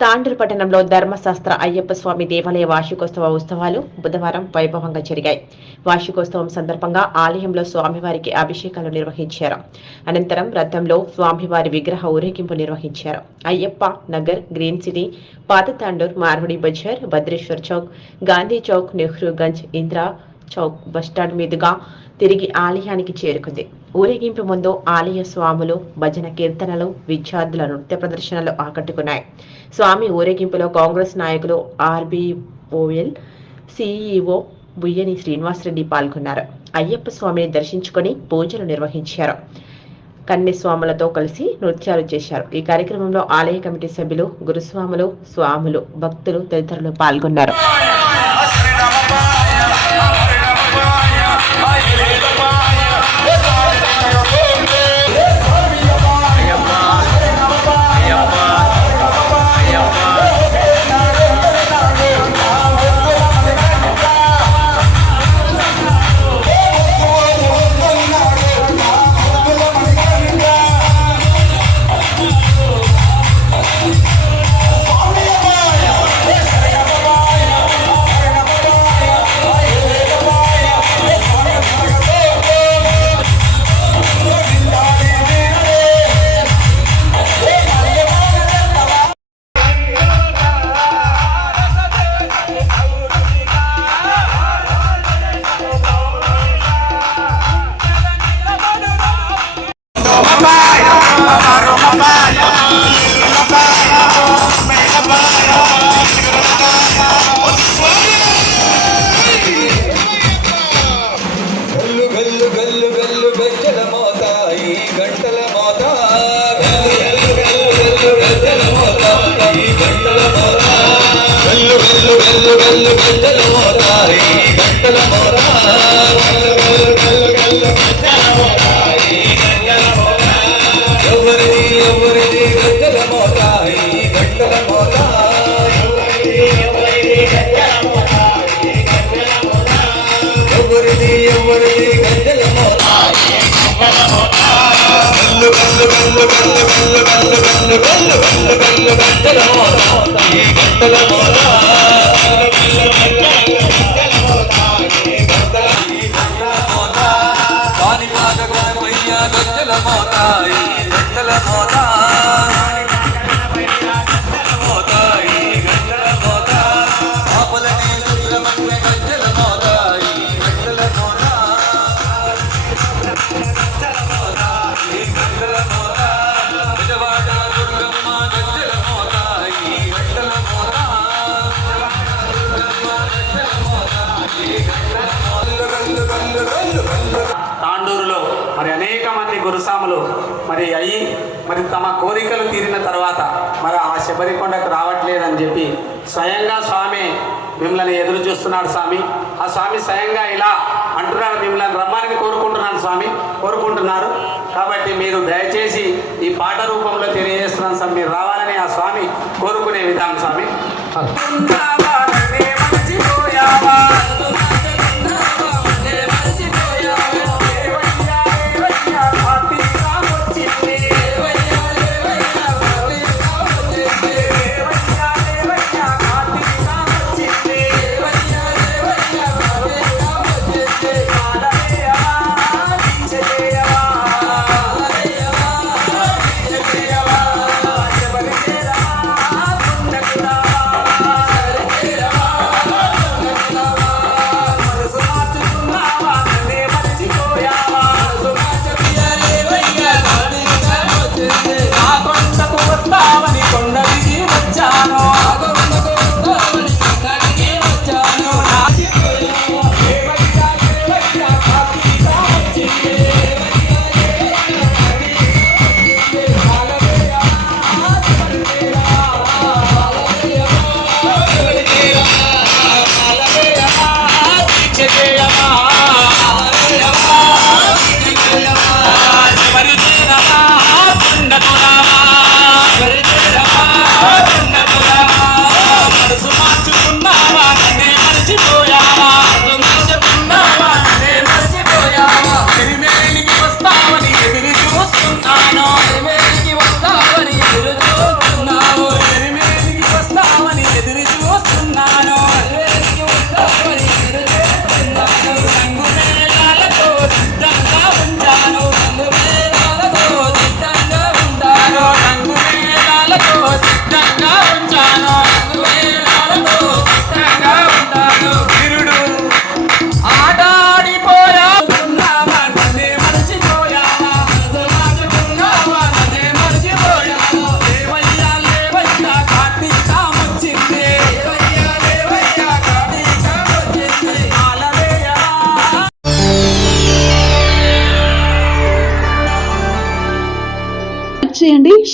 తాండూరు పట్టణంలో ధర్మశాస్త్ర అయ్యప్ప స్వామి దేవాలయ వార్షికోత్సవ ఉత్సవాలు బుధవారం వైభవంగా జరిగాయి. వార్షికోత్సవం సందర్భంగా ఆలయంలో స్వామివారికి అభిషేకాలు నిర్వహించారు. అనంతరం రథంలో స్వామివారి విగ్రహ ఊరేగింపు నిర్వహించారు. అయ్యప్ప నగర్ గ్రీన్ సిటీ పాత తాండూర్ మార్వడి బజార్ భద్రేశ్వర్ చౌక్ గాంధీ చౌక్ నెహ్రూగంజ్ ఇంద్రా చౌక్ బస్టాండ్ మీదుగా తిరిగి ఆలయానికి చేరుకుంది. ఊరేగింపు ముందు ఆలయ స్వాములు భజన కీర్తనలు విద్యార్థుల నృత్య ప్రదర్శనలు ఆకట్టుకున్నాయి. స్వామి ఊరేగింపులో కాంగ్రెస్ నాయకులు ఆర్బీఓఎల్ సిఈఓ బుయ్యని శ్రీనివాసరెడ్డి పాల్గొన్నారు. అయ్యప్ప స్వామిని దర్శించుకొని పూజలు నిర్వహించారు. కన్నె స్వాములతో కలిసి నృత్యాలు చేశారు. ఈ కార్యక్రమంలో ఆలయ కమిటీ సభ్యులు గురుస్వాములు స్వాములు భక్తులు తదితరులు పాల్గొన్నారు. వెళ్ళు వెళ్ళు వెళ్ళు వెళ్ళు గంటల మోరాయి గంటల ఎవరిది ఎవరిది గంటల మోరాయి గంటల ఎవరిది ఎవరిది గంటల మోరాయి గంటల గంటల గంటల గంటల గంటల గంటల గురుస్వాములు మరి అయ్యి మరి తమ కోరికలు తీరిన తర్వాత మరి ఆ శబరికొండకు రావట్లేదని చెప్పి స్వయంగా స్వామి మిమ్మల్ని ఎదురు చూస్తున్నాడు స్వామి. ఆ స్వామి స్వయంగా ఇలా అంటున్నాడు మిమ్మల్ని రమ్మని కోరుకుంటున్నాను స్వామి. కోరుకుంటున్నారు. కాబట్టి మీరు దయచేసి ఈ పాట రూపంలో తెలియజేస్తున్నాను స్వామి. మీరు రావాలని ఆ స్వామి కోరుకునే విధానం స్వామి.